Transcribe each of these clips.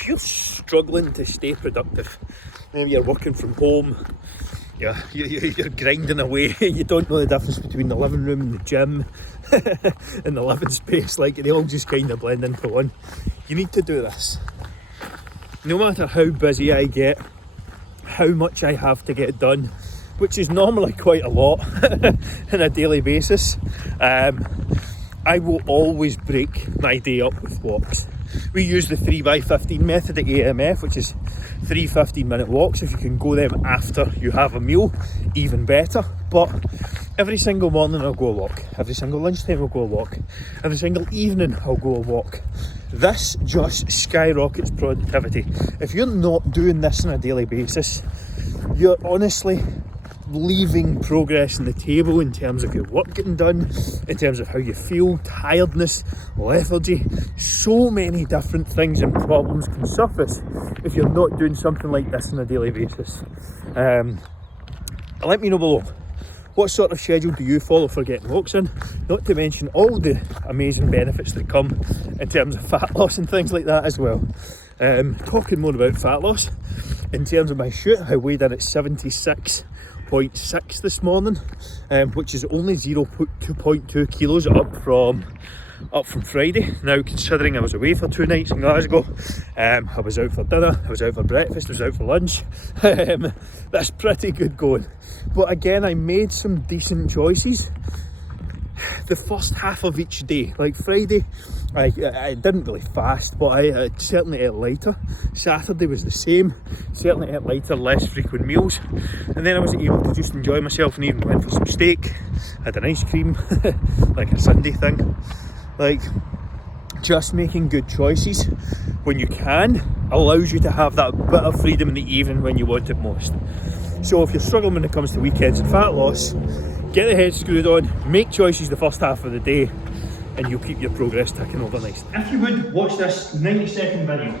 if you're struggling to stay productive, maybe you're working from home, you're grinding away, you don't know the difference between the living room and the gym and the living space, like they all just kind of blend into one. You need to do this. No matter how busy I get, how much I have to get done, which is normally quite a lot on a daily basis, I will always break my day up with walks. We use the 3x15 method at AMF, which is 3 15-minute walks. If you can go them after you have a meal, even better. But every single morning I'll go a walk. Every single lunchtime I'll go a walk. Every single evening I'll go a walk. This just skyrockets productivity. If you're not doing this on a daily basis, you're honestly leaving progress on the table in terms of your work getting done, in terms of how you feel, tiredness, lethargy. So many different things and problems can surface if you're not doing something like this on a daily basis. Let me know below, what sort of schedule do you follow for getting walks in? Not to mention all the amazing benefits that come in terms of fat loss and things like that as well. Talking more about fat loss, in terms of my shoot, I weighed in at 76.6 this morning, which is only 0.2 kilos up from Friday. Now, considering I was away for 2 nights in Glasgow, I was out for dinner, I was out for breakfast, I was out for lunch, that's pretty good going. But again, I made some decent choices the first half of each day. Like Friday, I didn't really fast, but I certainly ate lighter. Saturday was the same, certainly ate lighter, less frequent meals. And then I was able to just enjoy myself and even went for some steak, had an ice cream, like a Sunday thing. Like, just making good choices when you can allows you to have that bit of freedom in the evening when you want it most. So if you're struggling when it comes to weekends and fat loss, get the head screwed on, make choices the first half of the day, and you'll keep your progress ticking over nice. If you would, watch this 90-second video.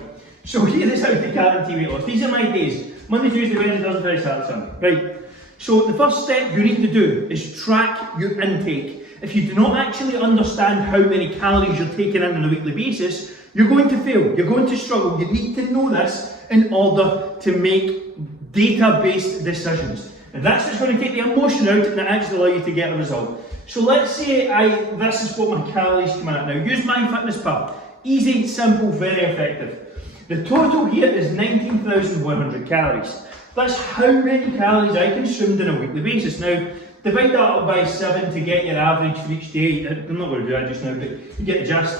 So here is how to guarantee weight loss. These are my days: Monday, Tuesday, Wednesday, Thursday, Friday, Saturday, Sunday. Right. So the first step you need to do is track your intake. If you do not actually understand how many calories you're taking in on a weekly basis, you're going to fail, you're going to struggle. You need to know this in order to make data-based decisions. And that's what's going to take the emotion out and actually allow you to get a result. So let's say this is what my calories come in at now. Use MyFitnessPal. Easy, simple, very effective. The total here is 19,100 calories. That's how many calories I consumed on a weekly basis. Now, divide that up by 7 to get your average for each day. I'm not going to do that just now, but you get the gist.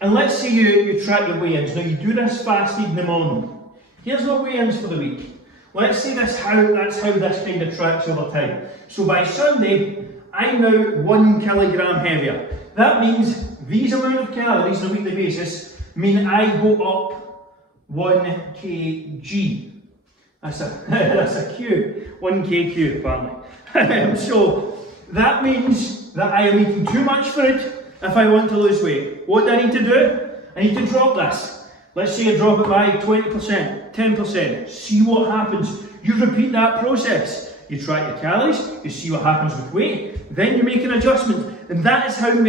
And let's say you track your weigh-ins. Now, you do this fasted in the morning. Here's my weigh-ins for the week. Let's say that's how this kind of tracks over time. So by Sunday, I'm now 1 kilogram heavier. That means these amount of calories on a weekly basis mean I go up 1 kg. That's a Q, 1 kg apparently. So that means that I am eating too much food if I want to lose weight. What do I need to do? I need to drop this. Let's say I drop it by 20%, 10%. See what happens. You repeat that process. You track your calories, you see what happens with weight, then you make an adjustment. And that is how you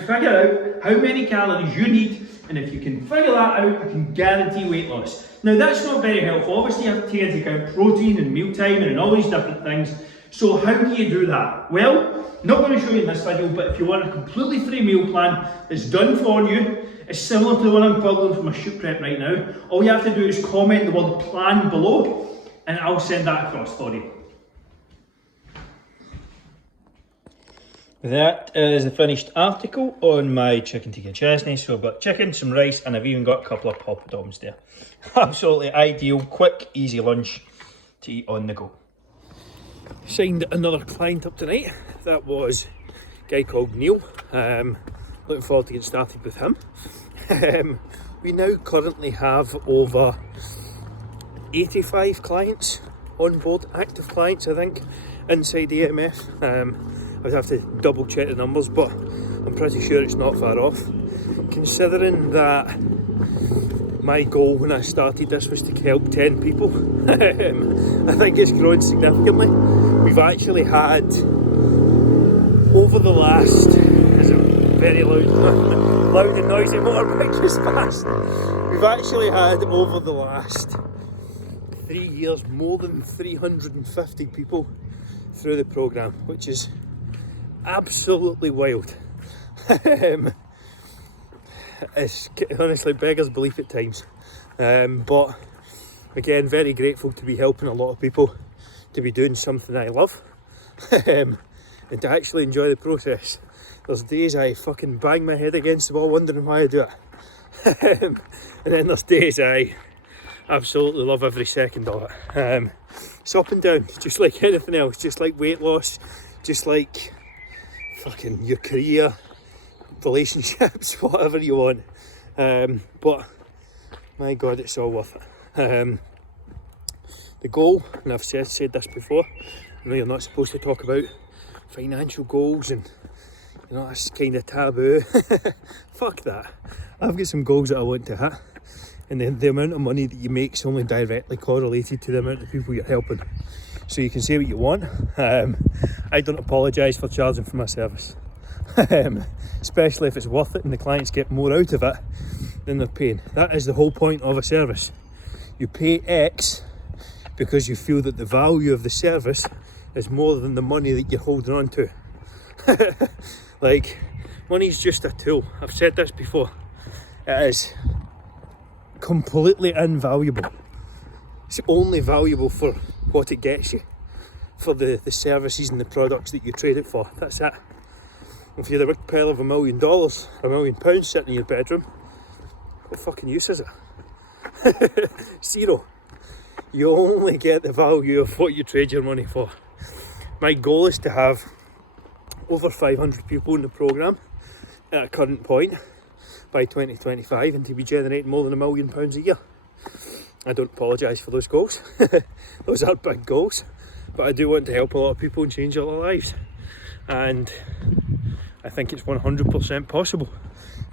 figure out how many calories you need. And if you can figure that out, you can guarantee weight loss. Now, that's not very helpful. Obviously, you have to take into account protein and meal timing and all these different things. So how do you do that? Well, not going to show you in this video, but if you want a completely free meal plan that's done for you, it's similar to the one I'm building for my shoot prep right now. All you have to do is comment the word plan below, and I'll send that across for you. That is the finished article on my chicken tikka chesney. So I've got chicken, some rice, and I've even got a couple of poppadoms there. Absolutely ideal, quick, easy lunch to eat on the go. Signed another client up tonight. That was a guy called Neil. Looking forward to getting started with him. We now currently have over 85 clients on board, active clients I think, inside AMF. I'd have to double check the numbers, but I'm pretty sure it's not far off. Considering that my goal when I started this was to help 10 people, I think it's grown significantly. We've actually had, over the last, is it very loud and noisy motorbike just passed. We've actually had, over the last 3 years, more than 350 people through the programme, which is absolutely wild. It's honestly beggars belief at times, but again, very grateful to be helping a lot of people, to be doing something I love, and to actually enjoy the process. There's days I fucking bang my head against the wall wondering why I do it, and then there's days I absolutely love every second of it. It's up and down, just like anything else, just like weight loss, just like fucking your career, relationships, whatever you want. But my God, it's all worth it. The goal, and I've said this before, I know you're not supposed to talk about financial goals, and you know that's kind of taboo. Fuck that. I've got some goals that I want to hit, and then the amount of money that you make is only directly correlated to the amount of people you're helping. So you can say what you want. I don't apologise for charging for my service. Especially if it's worth it and the clients get more out of it than they're paying. That is the whole point of a service. You pay X because you feel that the value of the service is more than the money that you're holding on to. Like, money's just a tool. I've said this before. It is completely invaluable. It's only valuable for what it gets you, for the services and the products that you trade it for. That's it. If you're the big pile of $1 million, £1 million sitting in your bedroom, what fucking use is it? Zero. You only get the value of what you trade your money for. My goal is to have over 500 people in the programme at a current point by 2025, and to be generating more than £1 million a year. I don't apologise for those goals. Those are big goals, but I do want to help a lot of people and change their lives. And I think it's 100% possible,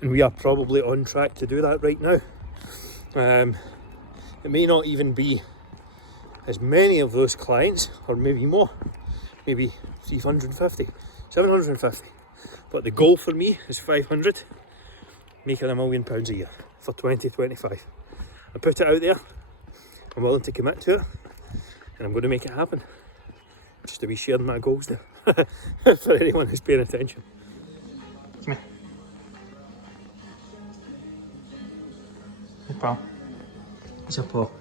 and we are probably on track to do that right now. It may not even be as many of those clients, or maybe more, maybe 350, 750, but the goal for me is 500, making £1 million a year for 2025. I put it out there, I'm willing to commit to it, and I'm going to make it happen. Just to be sharing my goals there for anyone who's paying attention. Come here. Hey pal. What's up, Paul?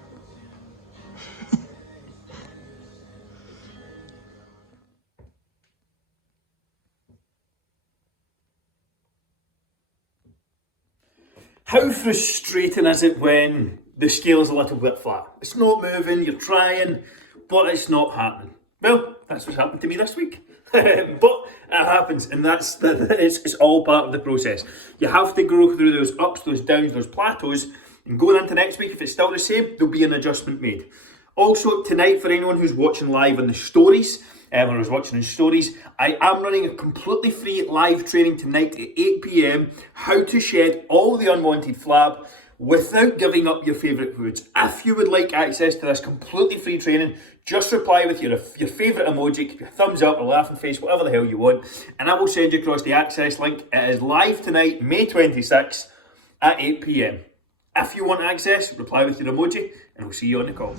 How frustrating is it when the scale's a little bit flat? It's not moving, you're trying, but it's not happening. Well, that's what's happened to me this week. But it happens, and it's all part of the process. You have to go through those ups, those downs, those plateaus, and going into next week, if it's still the same, there'll be an adjustment made. Also, tonight, for anyone who's watching live on the stories, when I was watching in stories, I am running a completely free live training tonight at 8 PM, how to shed all the unwanted flab without giving up your favourite foods. If you would like access to this completely free training, just reply with your favourite emoji, your thumbs up, a laughing face, whatever the hell you want, and I will send you across the access link. It is live tonight, May 26th at 8 PM. If you want access, reply with your emoji, and we'll see you on the call.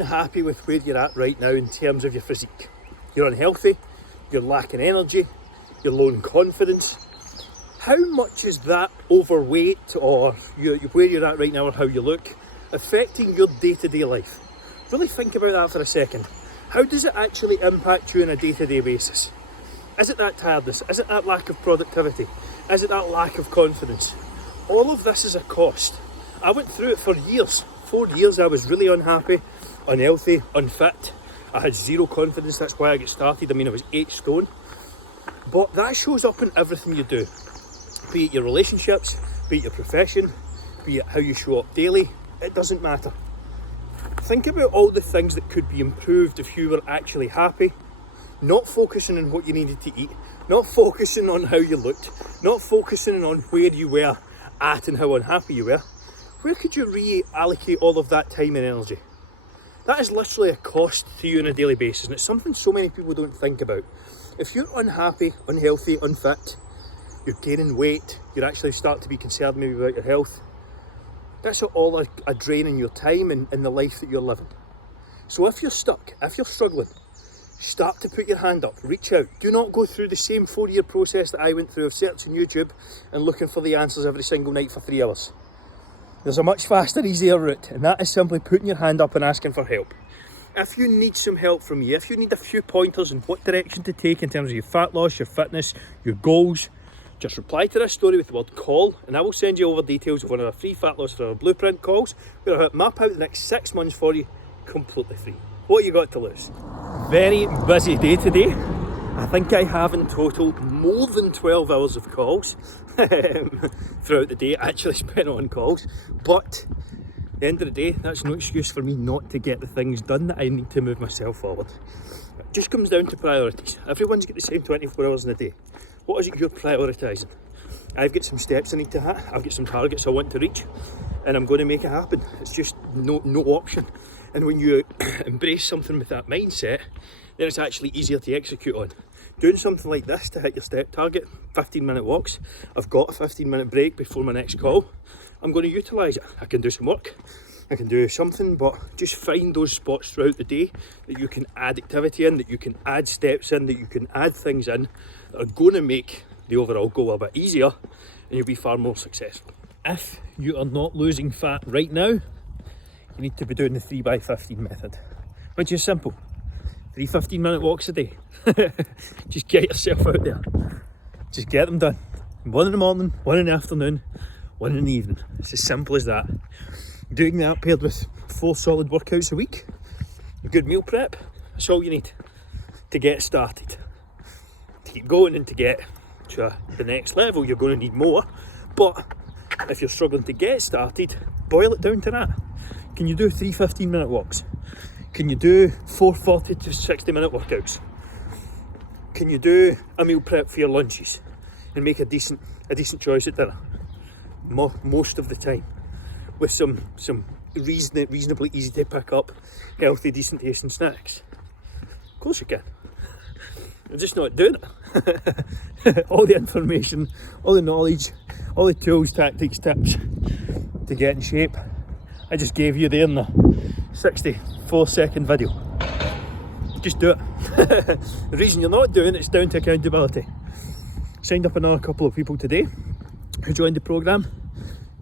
unhappy with where you're at right now in terms of your physique. You're unhealthy, you're lacking energy, you're low in confidence. How much is that overweight or where you're at right now or how you look affecting your day-to-day life? Really think about that for a second. How does it actually impact you on a day-to-day basis? Is it that tiredness? Is it that lack of productivity? Is it that lack of confidence? All of this is a cost. I went through it for years. 4 years I was really unhappy, unhealthy, unfit. I had zero confidence, that's why I got started. I mean, I was 8 stone. But that shows up in everything you do. Be it your relationships, be it your profession, be it how you show up daily, it doesn't matter. Think about all the things that could be improved if you were actually happy, not focusing on what you needed to eat, not focusing on how you looked, not focusing on where you were at and how unhappy you were. Where could you reallocate all of that time and energy? That is literally a cost to you on a daily basis, and it's something so many people don't think about. If you're unhappy, unhealthy, unfit, you're gaining weight, you're actually starting to be concerned maybe about your health, that's all a drain in your time and in the life that you're living. So if you're stuck, if you're struggling, start to put your hand up, reach out. Do not go through the same 4-year process that I went through of searching YouTube and looking for the answers every single night for 3 hours. There's a much faster, easier route, and that is simply putting your hand up and asking for help. If you need some help from me, if you need a few pointers on what direction to take in terms of your fat loss, your fitness, your goals, just reply to this story with the word call, and I will send you over details of one of our free fat loss for our blueprint calls, where I'll map out the next 6 months for you, completely free. What you got to lose? Very busy day today. I think I have in total more than 12 hours of calls throughout the day, actually spent on calls, but at the end of the day, that's no excuse for me not to get the things done that I need to move myself forward. It just comes down to priorities. Everyone's got the same 24 hours in a day. What is it you're prioritising? I've got some steps I need to hit, I've got some targets I want to reach, and I'm going to make it happen. It's just no option. And when you embrace something with that mindset, then it's actually easier to execute on. Doing something like this to hit your step target, 15-minute walks, I've got a 15-minute break before my next call, I'm going to utilise it. I can do some work, I can do something, but just find those spots throughout the day that you can add activity in, that you can add steps in, that you can add things in that are going to make the overall goal a bit easier, and you'll be far more successful. If you are not losing fat right now, you need to be doing the 3x15 method, which is simple. 3 15-minute walks a day. Just get yourself out there. Just get them done. 1 in the morning, 1 in the afternoon, 1 in the evening. It's as simple as that. Doing that paired with 4 solid workouts a week, a good meal prep, that's all you need to get started. To keep going and to get to the next level, you're going to need more. But if you're struggling to get started, boil it down to that. Can you do 3 15-minute walks? Can you do 4 40 to 60-minute workouts? Can you do a meal prep for your lunches and make a decent choice at dinner? Most of the time, with some reasonably easy to pick up, healthy, decent tasting snacks. Of course you can. I'm just not doing it. All the information, all the knowledge, all the tools, tactics, tips to get in shape, I just gave you there in the 64-second video. Just do it. The reason you're not doing it is down to accountability. Signed up another couple of people today who joined the programme.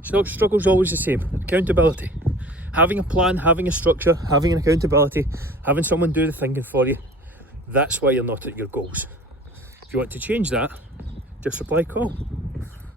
Struggle's always the same. Accountability. Having a plan, having a structure, having an accountability, having someone do the thinking for you. That's why you're not at your goals. If you want to change that, just reply call.